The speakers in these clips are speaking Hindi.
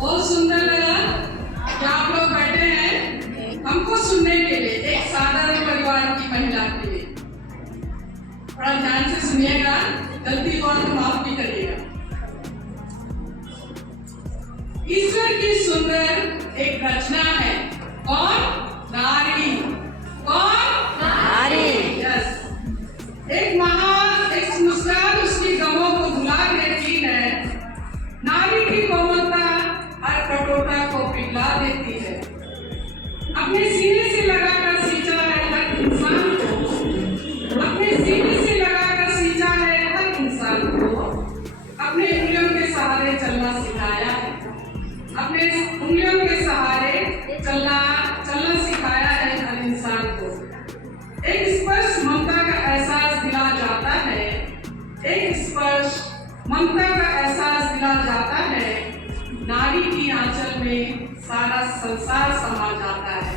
बहुत सुंदर लगा कि आप लोग बैठे हैं हमको सुनने के लिए, एक साधारण परिवार की महिला के लिए। थोड़ा ध्यान से सुनिएगा, गलती हुआ तो माफ भी करिएगा। ईश्वर की सुंदर एक रचना है। कौन? नारी। कौन? नारी। यस। एक मुस्कान उसकी गमों को भुला देती है। नारी की कोमलता हर कटोटा को पिघला देती है। अपने सीने से लगाकर सींचा है हर इंसान को, अपने सीने से लगाकर सींचा है हर इंसान को। अपने उंगलियों के सहारे चलना सिखाया है, अपने उंगलियों के सहारे चलना सिखाया है हर इंसान को। एक स्पर्श ममता का एहसास दिला जाता है, एक स्पर्श ममता का एहसास दिला जाता है। नारी की आंचल में सारा संसार समा जाता है।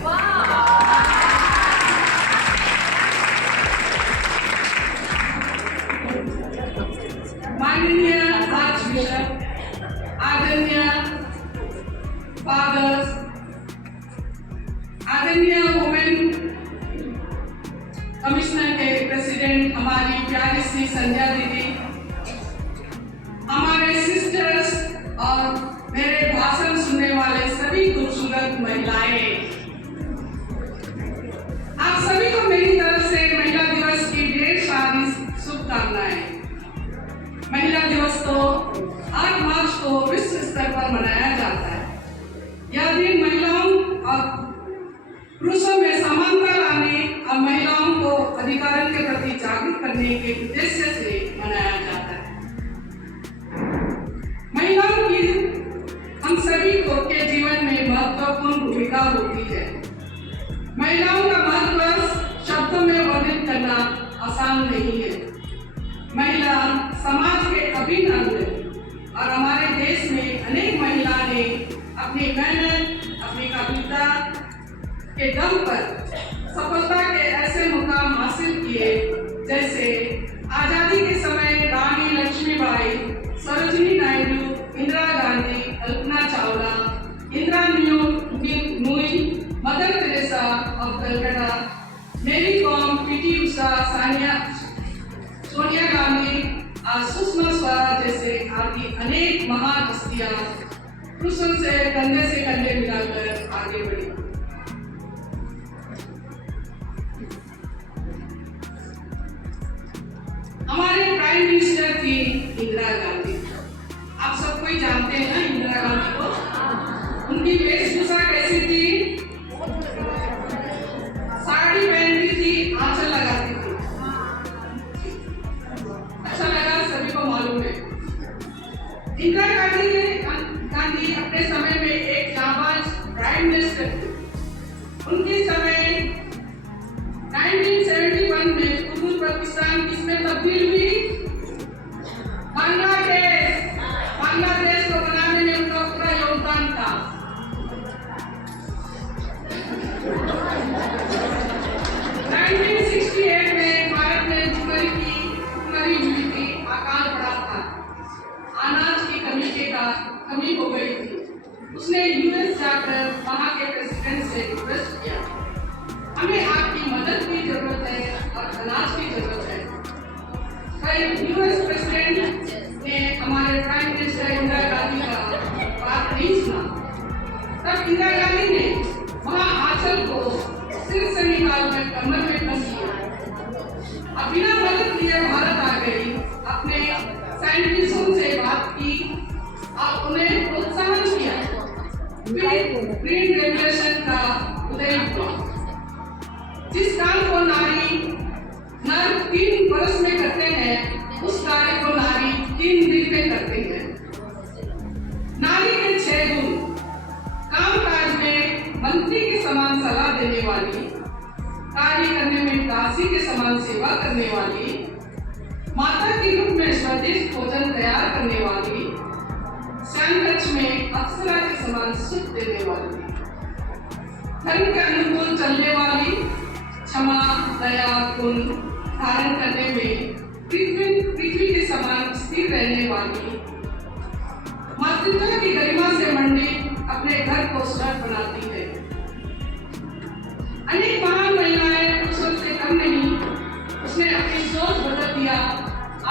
माननीय आर्चबिशप, आदरणीय फादर्स, आदरणीय वुमेन कमिश्नर के प्रेसिडेंट हमारी प्यारी सी संध्या दीदी, हमारे सिस्टर्स और मेरे भाषण सुनने वाले सभी खूबसूरत महिलाएं, आप सभी को मेरी तरफ से महिला दिवस की ढेर सारी शुभकामनाएं। महिला दिवस तो 8 मार्च को विश्व स्तर पर मनाया जाता है। यह दिन महिलाओं और पुरुषों में समानता लाने और महिलाओं को अधिकारों के प्रति जागरूक करने के उद्देश्य से मनाया जाता है। महिलाओं की हम सभी को के जीवन में महत्वपूर्ण भूमिका होती है। महिलाओं का महत्व शब्दों में वर्णित करना आसान नहीं है। महिला समाज के अभिन्न अंग है और हमारे देश में अनेक महिला ने अपनी मेहनत, अपनी काबिलियता के दम पर सफलता के ऐसे मुकाम हासिल किए, जैसे आजादी के समय Rani Lakshmibai, Sarojini Naidu, Indira Gandhi, Kalpana Chawla, Indira Nooyi, Mother Teresa of Calcutta, Mary Kom, PT Usha, Sonia Gandhi और सुषमा स्वराज जैसे आदि अनेक महान हस्तियां पुरुषों से कंधे मिलाकर आगे बढ़ी। हमारे प्राइम मिनिस्टर थी इंदिरा गांधी। आप सब कोई जानते हैं ना इंदिरा गांधी को। उनकी वेशभूषा कैसी थी? साड़ी पहनती थी, आंचल लगाती थी। अच्छा लगा, सभी को मालूम है। इंदिरा गांधी अपने समय में एक जाबाज प्राइम मिनिस्टर थी। उनके समय 1971 में पूर्व पाकिस्तान किसमें तब्दील हुई? बांग्लादेश को बनाने में उनका पूरा योगदान था। 1968 में भारत में भुखमरी हुई थी, अकाल पड़ा था, अनाज की कमी हो गई थी। उसने यूएस जाकर वहां के प्रेसिडेंट से रिक्वेस्ट किया, हमें आपकी मदद की जरूरत है और अनाज की जरूरत है। फिर यूएस प्रेसिडेंट ने हमारे प्राइम मिनिस्टर इंदिरा गांधी का बात नहीं सुना। तब इंदिरा गांधी ने वहां आंचल को सिर से निकालकर कमर में कस लिया। अब बिना मदद लिए भारत आ गई, अपने साइंटिस्टों से बात की और उन्हें प्रोत्साहन किया। ग्रीन रेवोल्यूशन का उदय हुआ। जिस काम को नर 3 वर्ष में करते हैं, उस कार्य को नारी 3 दिन में करते हैं। नारी के 6 गुण: कामकाज में मंत्री के समान सलाह देने वाली, कार्य करने में दासी के समान सेवा करने वाली, माता के रूप में स्वादिष्ट भोजन तैयार करने वाली, संकट में अप्सरा के समान सुख देने वाली, धर्म के अनुकूल चलने वाली, क्षमा, दया, पुण्य धारण करने में पृथ्वी के समान स्थिर रहने वाली, मातृत्व की गरिमा से मंडी अपने घर को स्वर्ग बनाती है। अनेक महान महिलाएं पुरुषों से कम नहीं, उसने अपनी सोच बदल दिया।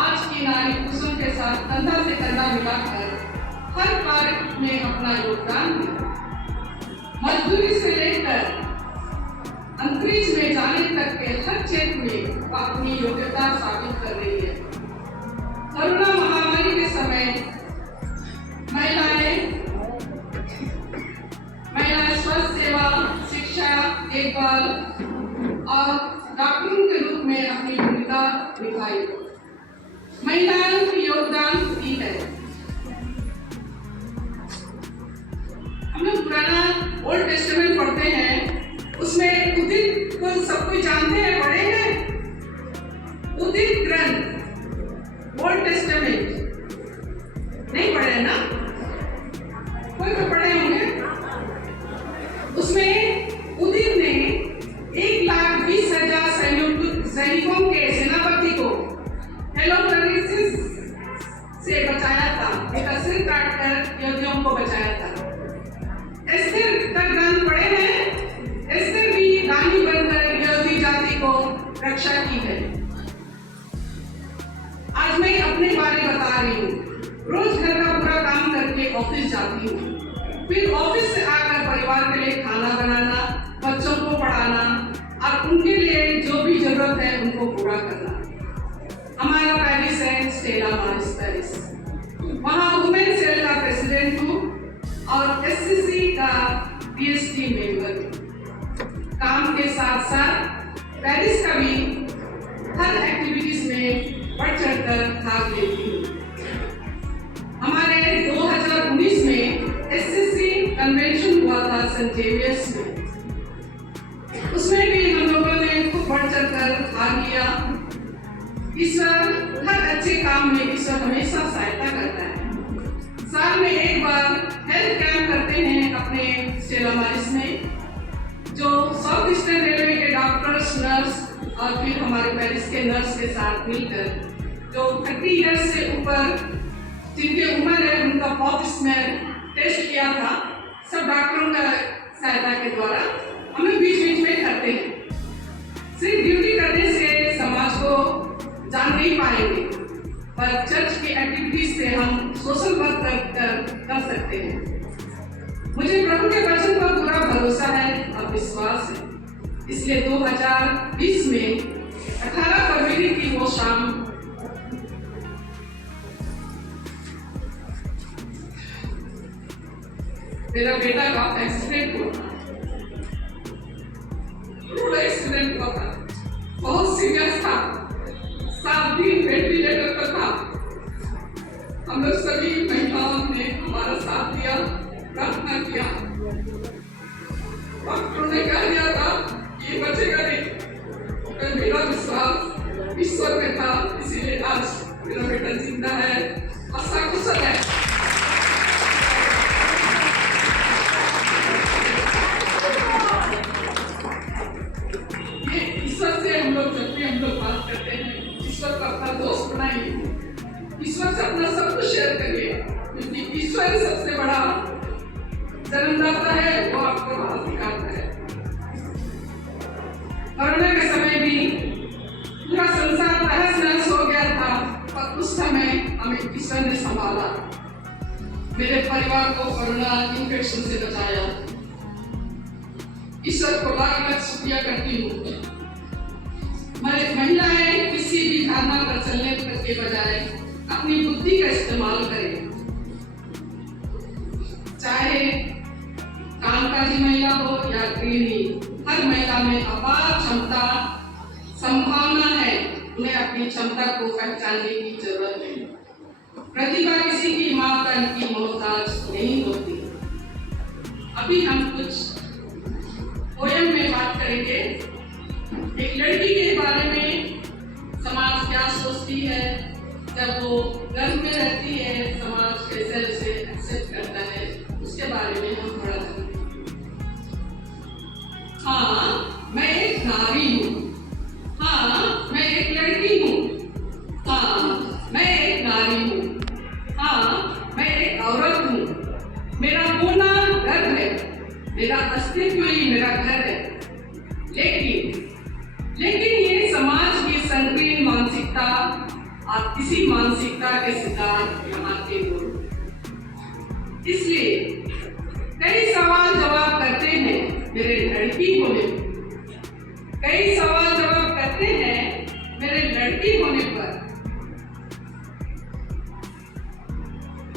आज की नारी पुरुषों के साथ कंधा से कंधा मिलाकर हर कार्य में अपना योगदान दिया। मजदूरी से लेकर अंतरिक्ष में जाने तक के हर क्षेत्र में वह अपनी योग्यता साबित कर रही है। कोरोना महामारी के समय महिलाएं स्वास्थ्य सेवा, शिक्षा, देखभाल और डॉक्टरों के रूप में अपनी भूमिका निभाई। महिलाओं की योगदान दी है। हम लोग पुराना ओल्ड टेस्टामेंट पढ़ते हैं, उसमें उदित को सब कुछ जानते हैं, पढ़े हैं उदित ग्रंथ ओल्ड टेस्टामेंट, नहीं पढ़े हैं ना? कोई तो पढ़े होंगे। उसमें उदित ने 1,20,000 सैनिकों के सेनापति को हेलोपेलिसिस से बचाया था, एक सिर काटकर योद्धाओं को बचाया था। एस्तर का ग्रंथ पढ़े हैं? एस्तर भी रानी बनकर यहूदी जाति को रक्षा की है। आज मैं अपने बारे बता रही हूँ। रोज घर का पूरा काम करके ऑफिस जाती हूँ, फिर ऑफिस से आकर परिवार के लिए खाना बनाना, बच्चों को पढ़ाना और उनके लिए जो भी जरूरत है उनको पूरा करना। हमारा पेरिस है स्टेला मारिस पेरिस, वहाँ वुमेन सेल का प्रेसिडेंट हूँ और एससीसी का पीएचडी मेंबर हूँ। काम के साथ साथ पेरिस का भी हर एक्टिविटीज में बढ़ चढ़कर भाग लेती हूँ। हमारे 2019 में एससीसी कन्वेंशन हुआ था सेंट जेवियर्स में, उसमें भी हम लोगों ने खूब बढ़ चढ़कर भाग लिया। ईश्वर हर अच्छे काम में ईश्वर हमेशा सहायता करता है। साल में एक बार हेल्थ कैंप करते हैं अपने स्टेला मारिस में, जो साउथ ईस्टर्न रेलवे के डॉक्टर्स, नर्स और फिर हमारे पेरिस के नर्स के साथ मिलकर जो 30 ईयर्स से ऊपर जिनकी उम्र है उनका पॉप्स में टेस्ट किया था, सब डॉक्टरों का सहायता के द्वारा हम लोग बीच बीच में करते हैं। सिर्फ ड्यूटी करने से समाज को जान नहीं पाएंगे, पर चर्च की एक्टिविटीज से हम सोशल वर्क कर सकते हैं। मुझे प्रभु के वचन पर पूरा भरोसा है और विश्वास है, इसलिए 2020 में 18 फरवरी की वो शाम मेरा बेटा का एक्सीडेंट हुआ, रोड एक्सीडेंट हुआ था, बहुत सीरियस था, 7 दिन वेंटिलेटर पर था। हम लोग सभी महिलाओं ने हमारा साथ दिया, प्रार्थना किया। डॉक्टरों ने कह दिया था ये बचेगा नहीं, पर मेरा विश्वास ईश्वर में था, इसीलिए आज मेरा बेटा जिंदा है और सकुशल है। ईश्वर से अपना सब कुछ शेयर करिए, क्योंकि ईश्वर सबसे बड़ा जन्मदाता है, वो आपको राह दिखाता है। कोरोना के समय भी पूरा संसार तहस नहस हो गया था, पर उस समय हमें ईश्वर ने संभाला, मेरे परिवार को कोरोना इन्फेक्शन से बचाया। ईश्वर को लाख शुक्रिया करती हूँ। महिलाएं किसी भी धारणा पर चलने के बजाय अपनी बुद्धि का इस्तेमाल करें, चाहे कामकाजी महिला हो या गृहिणी, हर महिला में अपार क्षमता संभावना है, उन्हें अपनी क्षमता को पहचानने की जरूरत है। प्रतिभा किसी की मापदंड की मोहताज नहीं होती। अभी हम कुछ पोयम में बात करेंगे। एक लड़की के बारे में समाज क्या सोचती है, जब वो गर्भ में रहती है समाज कैसे उसे एक्सेप्ट करता है, उसके बारे में हम थोड़ा हाँ मैं एक नारी हूँ, हाँ मैं एक लड़की हूँ, हाँ मैं एक नारी हूँ, हाँ मैं एक औरत मेरा होना गर्व है, मेरा अस्तित्व ही मेरा घर है। लेकिन ये समाज की संकीर्ण मानसिकता और इसी मानसिकता के शिकार यहाँ के लोग। इसलिए कई सवाल जवाब करते हैं मेरे लड़की होने पर, कई सवाल जवाब करते हैं मेरे लड़की होने पर।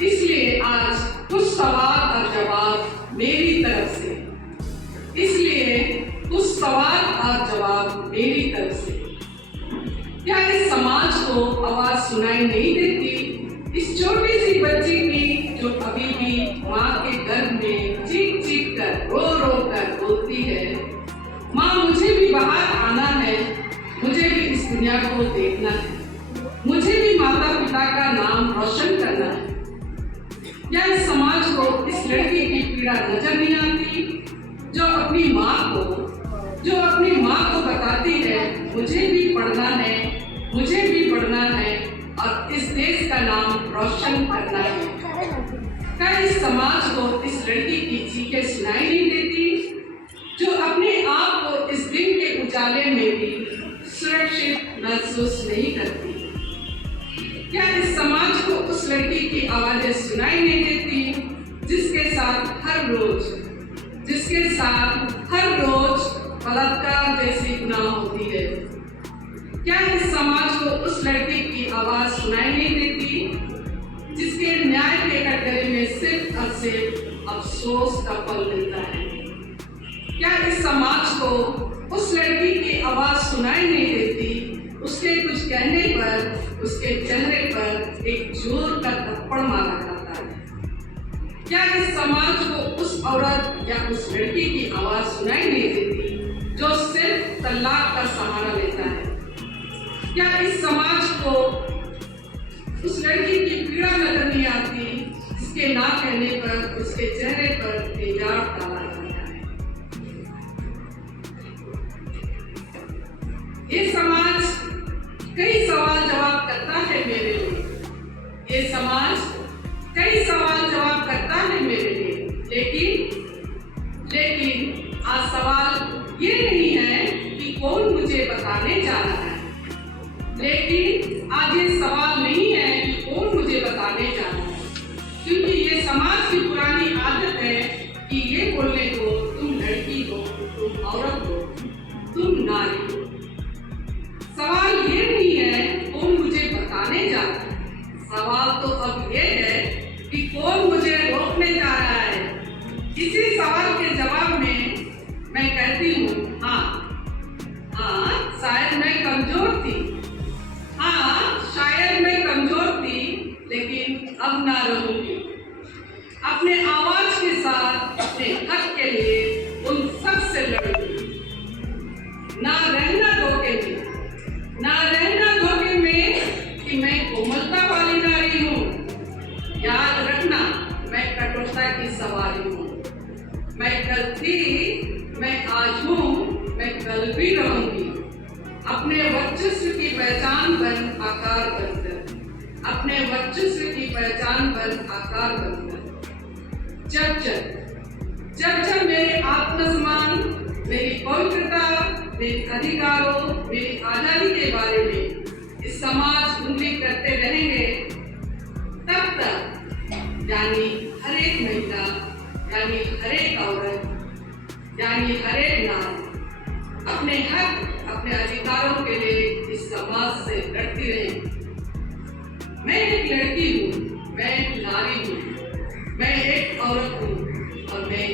इसलिए आज कुछ सवाल और जवाब मेरी तरफ से, इसलिए कुछ सवाल और जवाब मेरी तरफ से। क्या इस समाज को आवाज सुनाई नहीं देती इस छोटी सी बच्ची की जो अभी भी माँ के गर्भ में चीख चीख कर रो रो कर बोलती है, माँ मुझे भी बाहर आना है, मुझे भी इस दुनिया को देखना है, मुझे भी माता पिता का नाम रोशन करना है। क्या इस समाज को इस लड़की की पीड़ा नजर नहीं आती जो अपनी माँ को बताती है मुझे भी पढ़ना है, मुझे भी पढ़ना है और इस देश का नाम रोशन करना है। क्या इस समाज को इस लड़की की चीखें सुनाई नहीं देती जो अपने आप को इस दिन के उजाले में भी सुरक्षित महसूस नहीं करती? क्या इस समाज को उस लड़की की आवाजें सुनाई नहीं देती जिसके साथ हर रोज बलात्कार जैसी गुनाह होती है? क्या इस समाज को उस लड़की की आवाज सुनाई नहीं देती जिसके न्याय के कटघरे में सिर्फ और सिर्फ अफसोस का पल मिलता है? क्या इस समाज को उस लड़की की आवाज सुनाई नहीं देती उसके कुछ कहने पर उसके चेहरे पर एक जोर का थप्पड़ मारा जाता है? क्या इस समाज को उस औरत या उस लड़की की आवाज सुनाई नहीं देती जो सिर्फ तलाक का सहारा लेता है? क्या इस समाज को उस लड़की की पीड़ा नजर नहीं आती जिसके ना कहने पर उसके चेहरे पर तेजाब डाला जाता है? ये समाज कई सवाल जवाब करता है मेरे लिए, ये समाज कई सवाल जवाब करता है मेरे लिए। लेकिन आज सवाल ये नहीं है कि कौन मुझे बताने जा रहा है, लेकिन आज ये सवाल नहीं है कि कौन मुझे बताने जा रहा है, क्योंकि ये समाज की पुरानी आदत है कि ये बोलने को तुम लड़की हो, तुम औरत हो, तुम नारी हो। सवाल ये नहीं है कौन मुझे बताने जा रहा है, सवाल तो अब ये है कि कौन मुझे रोकने जा रहा है। इसी सवाल के जवाब में मैं कहती हूँ हाँ, शायद मैं कमजोर थी, शायद मैं कमजोर थी, लेकिन अब ना रहूंगी। अपने आवाज के साथ अपने हक के लिए उन सब से लड़ूंगी। ना रहना धोखे में कि मैं कोमलता वाली नारी हूँ। याद रखना मैं कठोरता की सवारी हूँ। मैं कल थी, मैं आज हूँ, मैं कल भी रहूंगी। अपने वर्चस्व की पहचान बन आकार बनकर, अपने वर्चस्व की पहचान बन आकार बनकर। जब मेरे आत्मसम्मान, मेरी पवित्रता, मेरे अधिकारों, मेरी आजादी के बारे में इस समाज उंगली करते रहेंगे, तब तक यानी हर एक महिला, यानी हर एक औरत, यानी हर एक नारी अपने हक, अपने अधिकारों के लिए इस समाज से लड़ती रहेगी। मैं एक लड़की हूँ, मैं एक नारी हूँ, मैं एक औरत हूँ और मैं